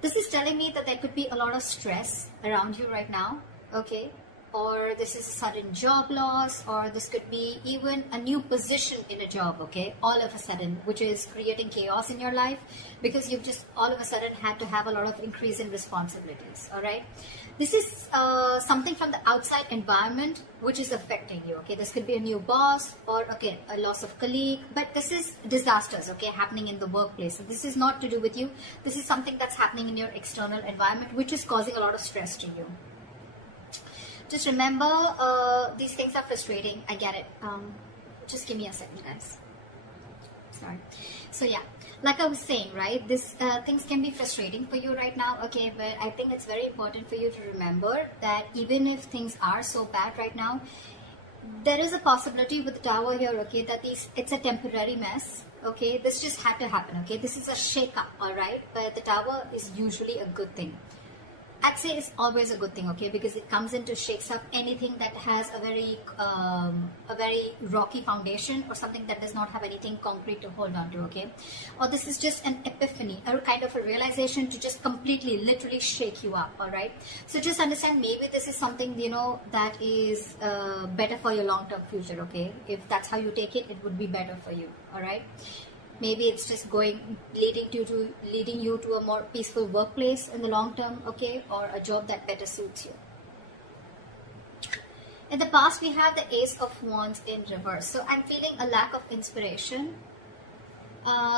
This is telling me that there could be a lot of stress around you right now, okay? Or this is a sudden job loss, or this could be even a new position in a job, okay? All of a sudden, which is creating chaos in your life because you've just all of a sudden had to have a lot of increase in responsibilities, all right? This is something from the outside environment which is affecting you, okay? This could be a new boss or, okay, a loss of colleague, but this is disasters, okay, happening in the workplace. So this is not to do with you. This is something that's happening in your external environment which is causing a lot of stress to you. Just remember, these things are frustrating. I get it. Just give me a second, guys. Sorry. So yeah, like I was saying, right, this things can be frustrating for you right now, okay, but I think it's very important for you to remember that even if things are so bad right now, there is a possibility with the Tower here, okay, that it's a temporary mess, okay. This just had to happen, okay. This is a shake-up, all right, but the Tower is usually a good thing. I'd say it's always a good thing, okay, because it comes in to shakes up anything that has a very rocky foundation, or something that does not have anything concrete to hold on to, okay. Or this is just an epiphany, or kind of a realization to just completely, literally shake you up, all right. So just understand, maybe this is something, you know, that is better for your long-term future, okay. If that's how you take it, it would be better for you, all right. Maybe it's just leading you to a more peaceful workplace in the long term, okay, or a job that better suits you. In the past, we have the Ace of Wands in reverse. So I'm feeling a lack of inspiration.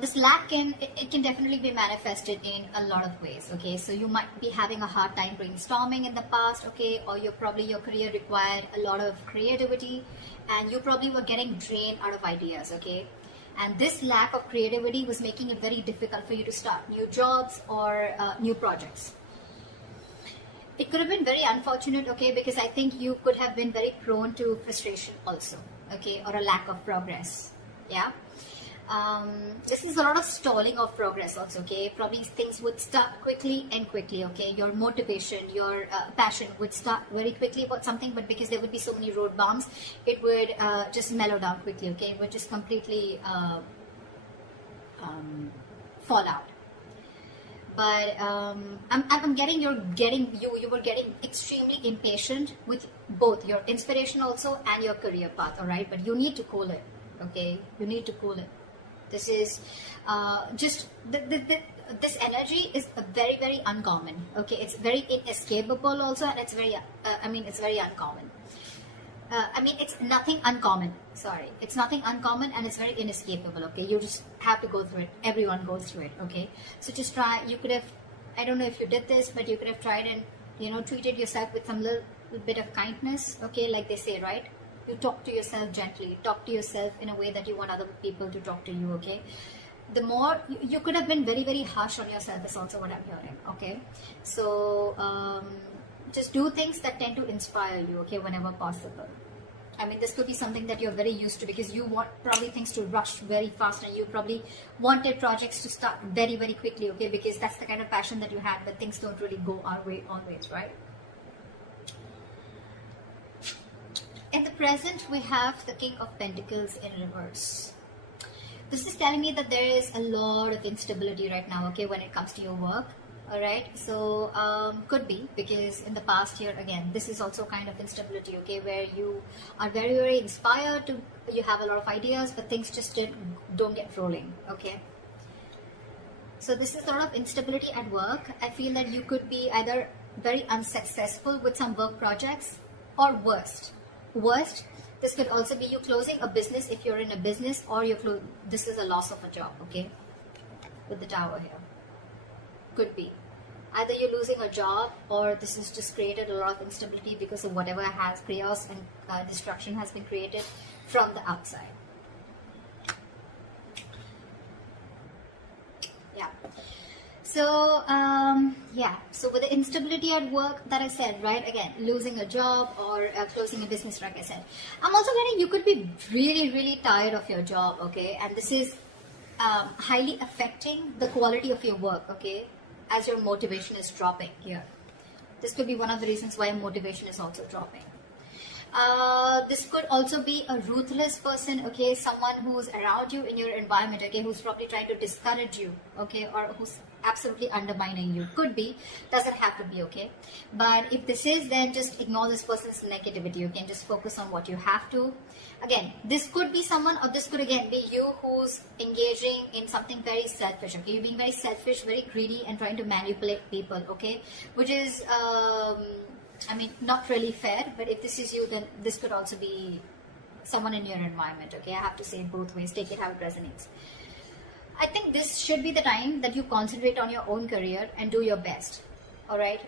This lack can definitely be manifested in a lot of ways, okay. So you might be having a hard time brainstorming in the past, okay, or your career required a lot of creativity, and you probably were getting drained out of ideas, okay. And this lack of creativity was making it very difficult for you to start new jobs or new projects. It could have been very unfortunate, okay, because I think you could have been very prone to frustration also, okay, or a lack of progress, yeah. This is a lot of stalling of progress also, okay. Probably things would start quickly, okay. Your motivation, your passion would start very quickly about something, but because there would be so many road bumps, it would just mellow down quickly, okay. It would just completely fall out. But I'm getting you were getting extremely impatient with both your inspiration also and your career path, all right. But you need to cool it, okay. You need to cool it. This is just this energy is very, very uncommon, okay. It's very inescapable also, and it's very it's very uncommon. It's nothing uncommon, sorry, it's nothing uncommon, and it's very inescapable, okay. You just have to go through it. Everyone goes through it, okay. So just try. You could have, I don't know if you did this, but you could have tried and, you know, treated yourself with some little bit of kindness, okay, like they say, right. You talk to yourself gently, talk to yourself in a way that you want other people to talk to you, okay. The more you could have been very, very harsh on yourself is also what I'm hearing, okay. So just do things that tend to inspire you, okay, whenever possible. This could be something that you're very used to, because you want probably things to rush very fast, and you probably wanted projects to start very, very quickly, okay, because that's the kind of passion that you had, but things don't really go our way always, right. In the present, we have the King of Pentacles in reverse. This is telling me that there is a lot of instability right now, okay, when it comes to your work, all right. So could be because in the past year, again, this is also kind of instability, okay, where you are very, very inspired to, you have a lot of ideas, but things just don't get rolling, okay. So this is a lot of instability at work. I feel that you could be either very unsuccessful with some work projects, or worst, this could also be you closing a business if you're in a business, or this is a loss of a job, okay, with the Tower here. Could be either you're losing a job, or this has just created a lot of instability because of whatever has chaos and destruction has been created from the outside. Yeah. So so with the instability at work that I said, right, again, losing a job or closing a business, like I said, I'm also getting you could be really, really tired of your job, okay, and this is highly affecting the quality of your work, okay, as your motivation is dropping here. This could be one of the reasons why motivation is also dropping. This could also be a ruthless person, okay, someone who's around you in your environment, okay, who's probably trying to discourage you, okay, or who's absolutely undermining you. Could be, doesn't have to be, okay. But if this is, then just ignore this person's negativity. You can just focus on what you have to. Again, this could be someone, or this could again be you who's engaging in something very selfish, okay. You're being very selfish, very greedy, and trying to manipulate people, okay, which is I mean, not really fair. But if this is you, then this could also be someone in your environment, okay. I have to say it both ways. Take it how it resonates. I think this should be the time that you concentrate on your own career and do your best. All right.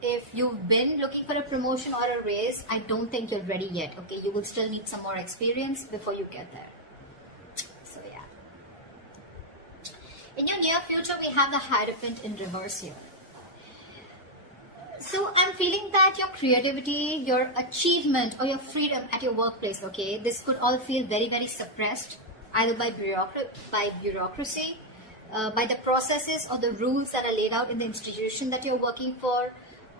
If you've been looking for a promotion or a raise, I don't think you're ready yet. Okay. You will still need some more experience before you get there. So yeah. In your near future, we have the Hierophant in reverse here. So I'm feeling that your creativity, your achievement, or your freedom at your workplace, okay, this could all feel very, very suppressed, either by bureaucracy, by the processes or the rules that are laid out in the institution that you're working for,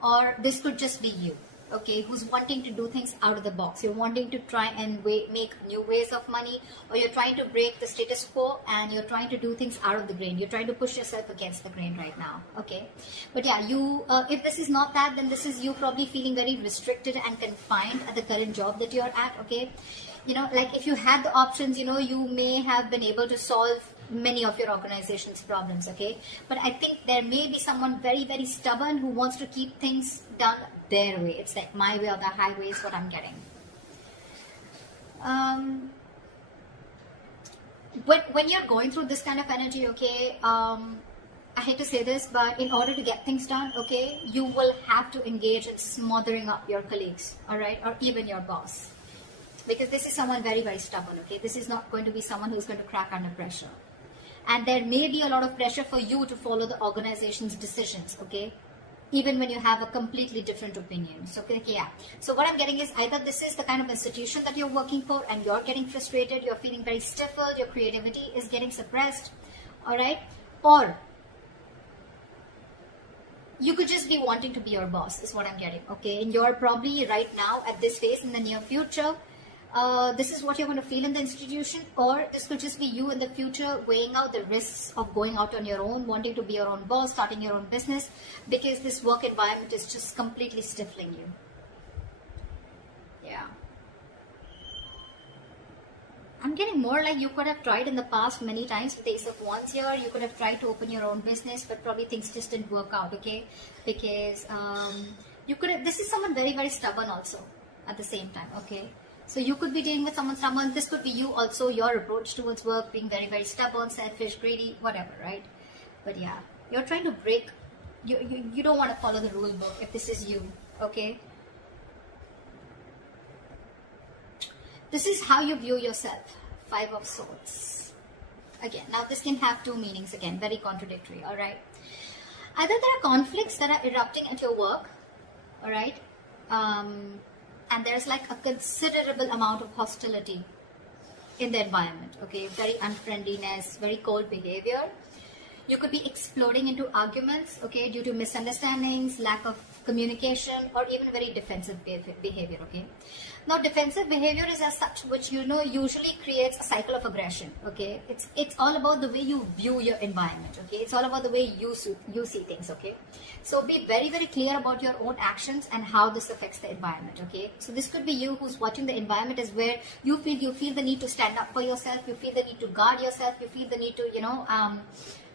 or this could just be you, okay, who's wanting to do things out of the box. You're wanting to try and make new ways of money, or you're trying to break the status quo and you're trying to do things out of the grain. You're trying to push yourself against the grain right now, okay. But yeah, you if this is not that, then this is you probably feeling very restricted and confined at the current job that you're at, okay. You know, like if you had the options, you know, you may have been able to solve many of your organization's problems, okay. But I think there may be someone very, very stubborn who wants to keep things done their way. It's like my way or the highway is what I'm getting. When you're going through this kind of energy, okay, I hate to say this, but in order to get things done, okay, you will have to engage in smothering up your colleagues, all right, or even your boss. Because this is someone very, very stubborn, okay? This is not going to be someone who's going to crack under pressure. And there may be a lot of pressure for you to follow the organization's decisions, okay? Even when you have a completely different opinion. So, okay, yeah. So what I'm getting is either this is the kind of institution that you're working for and you're getting frustrated, you're feeling very stifled, your creativity is getting suppressed, all right? Or you could just be wanting to be your boss, is what I'm getting, okay? And you're probably right now at this phase in the near future, this is what you're going to feel in the institution, or this could just be you in the future weighing out the risks of going out on your own, wanting to be your own boss, starting your own business, because this work environment is just completely stifling you. Yeah. I'm getting more like you could have tried in the past many times with the Ace of Wands here. You could have tried to open your own business, but probably things just didn't work out, okay? Because you could have, this is someone very, very stubborn also at the same time, okay? So you could be dealing with someone stubborn. This could be you also, your approach towards work, being very, very stubborn, selfish, greedy, whatever, right? But yeah, you're trying to break, you don't want to follow the rule book if this is you, okay? This is how you view yourself. 5 of Swords. Again, now this can have two meanings again, very contradictory, all right? Either there are conflicts that are erupting at your work, all right? And there's like a considerable amount of hostility in the environment, okay? Very unfriendliness, very cold behavior. You could be exploding into arguments, okay, due to misunderstandings, lack of communication, or even very defensive behavior, okay? Now, defensive behavior is as such, which, you know, usually creates a cycle of aggression, okay? It's all about the way you view your environment, okay? It's all about the way you see things, okay? So be very, very clear about your own actions and how this affects the environment, okay? So this could be you who's watching the environment as where you feel the need to stand up for yourself, you feel the need to guard yourself, you feel the need to,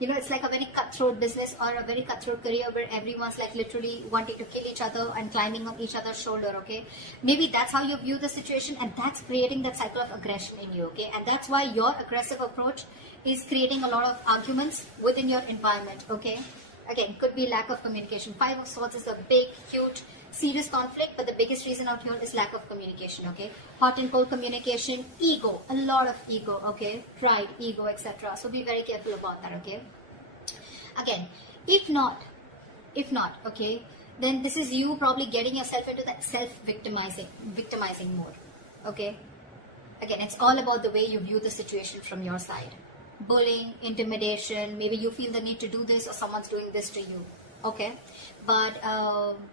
it's like a very cutthroat business or a very cutthroat career where everyone's like literally wanting to kill each other and climbing on each other's shoulder, okay? Maybe that's how you view the situation, and that's creating that cycle of aggression in you, okay? And that's why your aggressive approach is creating a lot of arguments within your environment, okay? Again, could be lack of communication. 5 of Swords is a big, huge, serious conflict, but the biggest reason out here is lack of communication, okay? Hot and cold communication, ego, a lot of ego, okay? Pride, ego, etc. So be very careful about that, okay? Again, if not, okay, then this is you probably getting yourself into that victimizing mode, okay? Again, it's all about the way you view the situation from your side. Bullying, intimidation, maybe you feel the need to do this or someone's doing this to you, okay? But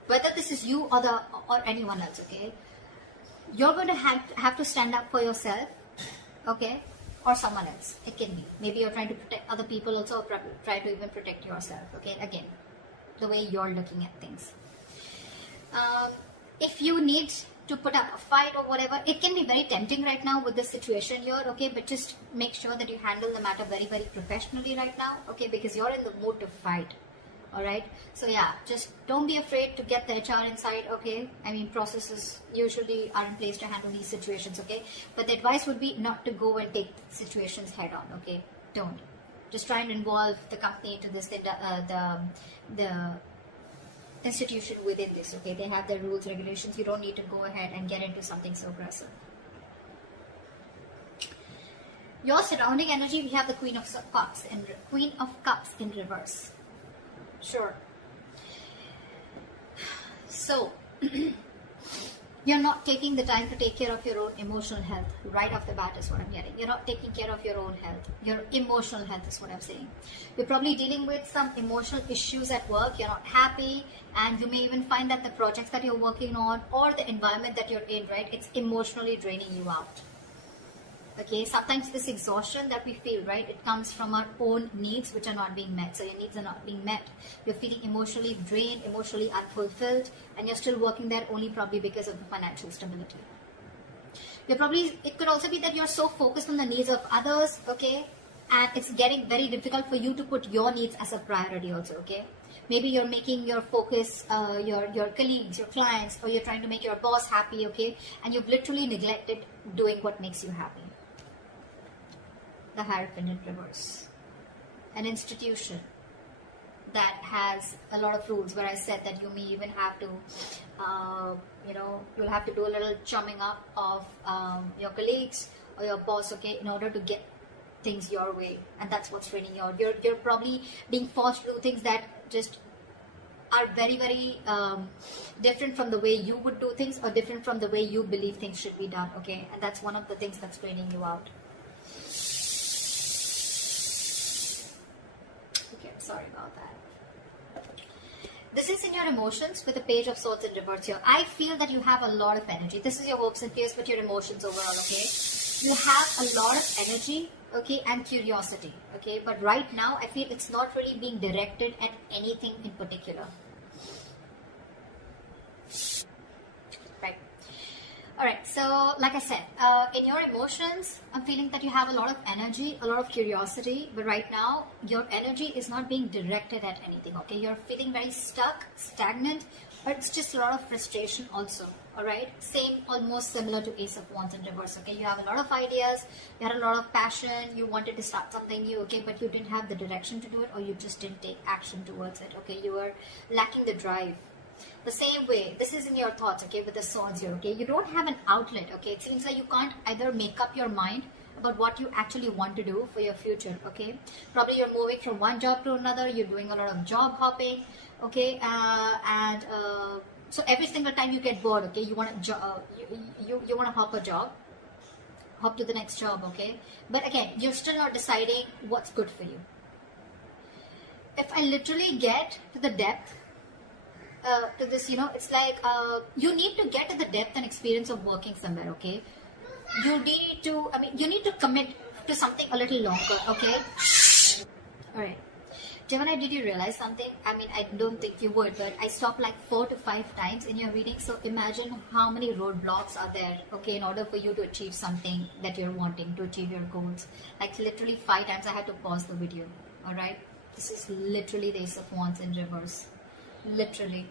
whether this is you or anyone else, okay, you're going to have to stand up for yourself, okay, or someone else. It can be. Maybe you're trying to protect other people also, or try to even protect yourself, okay. Again, the way you're looking at things. If you need to put up a fight or whatever, it can be very tempting right now with this situation here, okay, but just make sure that you handle the matter very, very professionally right now, okay, because you're in the mood to fight. All right, so yeah, just don't be afraid to get the HR inside, okay. I mean, processes usually are in place to handle these situations, okay, but the advice would be not to go and take situations head on, okay. Don't. Just try and involve the company to this, the institution within this, okay. They have their rules, regulations. You don't need to go ahead and get into something so aggressive. Your surrounding energy, we have the Queen of Cups in reverse. Sure. So you're not taking the time to take care of your own emotional health right off the bat is what I'm getting. You're not taking care of your own health. Your emotional health is what I'm saying. You're probably dealing with some emotional issues at work. You're not happy, and you may even find that the projects that you're working on or the environment that you're in, right, it's emotionally draining you out. Okay, sometimes this exhaustion that we feel, right, it comes from our own needs which are not being met. So your needs are not being met. You're feeling emotionally drained, emotionally unfulfilled, and you're still working there only probably because of the financial stability. It could also be that you're so focused on the needs of others, okay, and it's getting very difficult for you to put your needs as a priority also, okay. Maybe you're making your focus your colleagues, your clients, or you're trying to make your boss happy, okay, and you've literally neglected doing what makes you happy. The Hierophant in reverse. An institution that has a lot of rules, where I said that you may even have to, you'll have to do a little chumming up of your colleagues or your boss, okay, in order to get things your way. And that's what's draining you out. You're probably being forced to do things that just are very, very different from the way you would do things, or different from the way you believe things should be done, okay. And that's one of the things that's draining you out. Sorry about that. This is in your emotions with the Page of Swords in reverse here. I feel that you have a lot of energy. This is your hopes and fears, but your emotions overall, okay? You have a lot of energy, okay, and curiosity, okay? But right now, I feel it's not really being directed at anything in particular. Right. Alright, so like I said, in your emotions, I'm feeling that you have a lot of energy, a lot of curiosity, but right now, your energy is not being directed at anything, okay? You're feeling very stuck, stagnant, but it's just a lot of frustration also, alright? Same, almost similar to Ace of Wands in reverse, okay? You have a lot of ideas, you had a lot of passion, you wanted to start something new, okay? But you didn't have the direction to do it, or you just didn't take action towards it, okay? You were lacking the drive. The same way, this is in your thoughts, okay, with the swords here, okay? You don't have an outlet, okay? It seems like you can't either make up your mind about what you actually want to do for your future, okay? Probably you're moving from one job to another, you're doing a lot of job hopping, okay? So every single time you get bored, okay, you want to you want to hop a job, hop to the next job, okay? But again, you're still not deciding what's good for you. If I literally get to the depth to this, it's like you need to get to the depth and experience of working somewhere, okay? You need to commit to something a little longer, okay? Alright. Gemini, did you realize something? I mean, I don't think you would, but I stopped like 4 to 5 times in your reading. So imagine how many roadblocks are there, okay, in order for you to achieve something that you're wanting, to achieve your goals. Like literally 5 times I had to pause the video, alright? This is literally the Ace of Wands in reverse. Literally.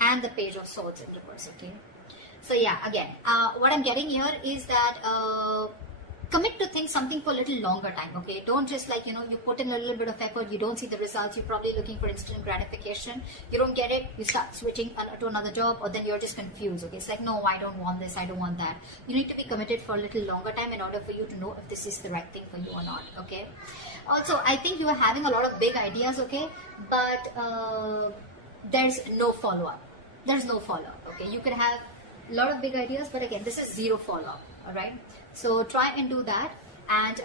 And the Page of Swords in reverse, okay? So yeah, again, what I'm getting here is that commit to something for a little longer time, okay? Don't just like, you put in a little bit of effort, you don't see the results, you're probably looking for instant gratification, you don't get it, you start switching to another job, or then you're just confused, okay? It's like, no, I don't want this, I don't want that. You need to be committed for a little longer time in order for you to know if this is the right thing for you or not, okay? Also, I think you are having a lot of big ideas, okay? But there's no follow-up. There's no follow-up, okay? You can have a lot of big ideas, but again, this is zero follow-up, all right? So try and do that. And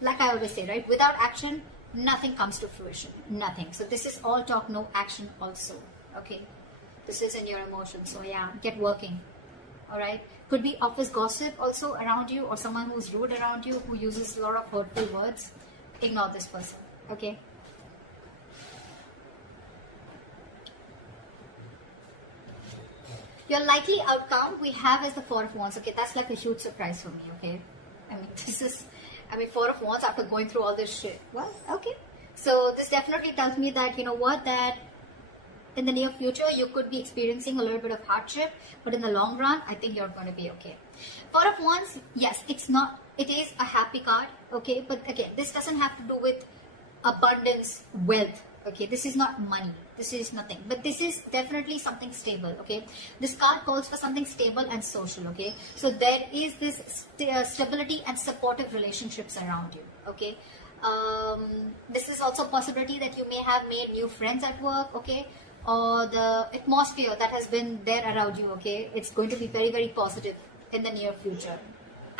like I always say, right, without action, nothing comes to fruition, nothing. So this is all talk, no action also, okay? This is in your emotions, so yeah, get working, all right? Could be office gossip also around you, or someone who's rude around you, who uses a lot of hurtful words. Ignore this person, okay? Your likely outcome we have is the Four of Wands. Okay, that's like a huge surprise for me. Okay, I mean, Four of Wands after going through all this shit. Well, okay. So this definitely tells me that, you know what, that in the near future you could be experiencing a little bit of hardship, but in the long run, I think you're going to be okay. Four of Wands, yes, it is a happy card. Okay, but again, this doesn't have to do with abundance, wealth. Okay, this is not money, this is nothing, but this is definitely something stable. Okay, this card calls for something stable and social. Okay, so there is this stability and supportive relationships around you. Okay, this is also a possibility that you may have made new friends at work. Okay, or the atmosphere that has been there around you. Okay, it's going to be very, very positive in the near future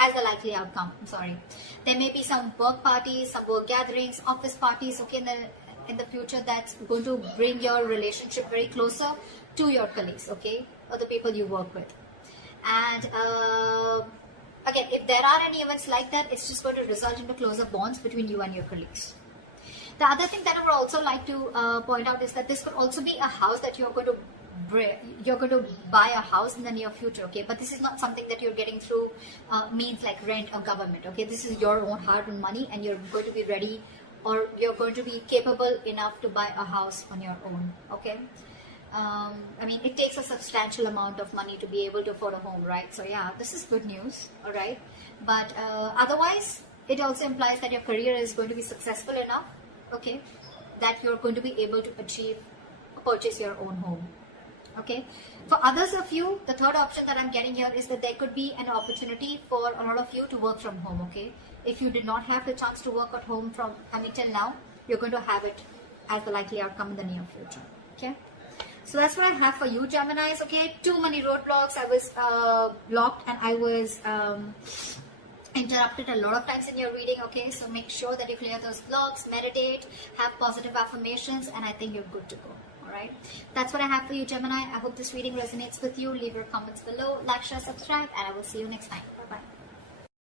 as the likely outcome. I'm sorry, there may be some work parties, some work gatherings, office parties. Okay, in the future, that's going to bring your relationship very closer to your colleagues, okay, or the people you work with. And again, if there are any events like that, it's just going to result into closer bonds between you and your colleagues. The other thing that I would also like to point out is that this could also be a house that you're going to buy a house in the near future. Okay, but this is not something that you're getting through means like rent or government. Okay, this is your own hard-earned money, and you're going to be ready, or you're going to be capable enough to buy a house on your own. Okay, I mean, it takes a substantial amount of money to be able to afford a home, right? So yeah, this is good news. All right, but otherwise, it also implies that your career is going to be successful enough. Okay, that you're going to be able to purchase your own home. Okay, for others of you, the third option that I'm getting here is that there could be an opportunity for a lot of you to work from home. Okay, if you did not have the chance to work at home till now, you're going to have it as the likely outcome in the near future. Okay, so that's what I have for you, Geminis. Okay, too many roadblocks. I was blocked, and I was interrupted a lot of times in your reading. Okay, so make sure that you clear those blocks, meditate, have positive affirmations, and I think you're good to go. Alright, that's what I have for you, Gemini. I hope this reading resonates with you. Leave your comments below, like, share, subscribe, and I will see you next time. Bye bye.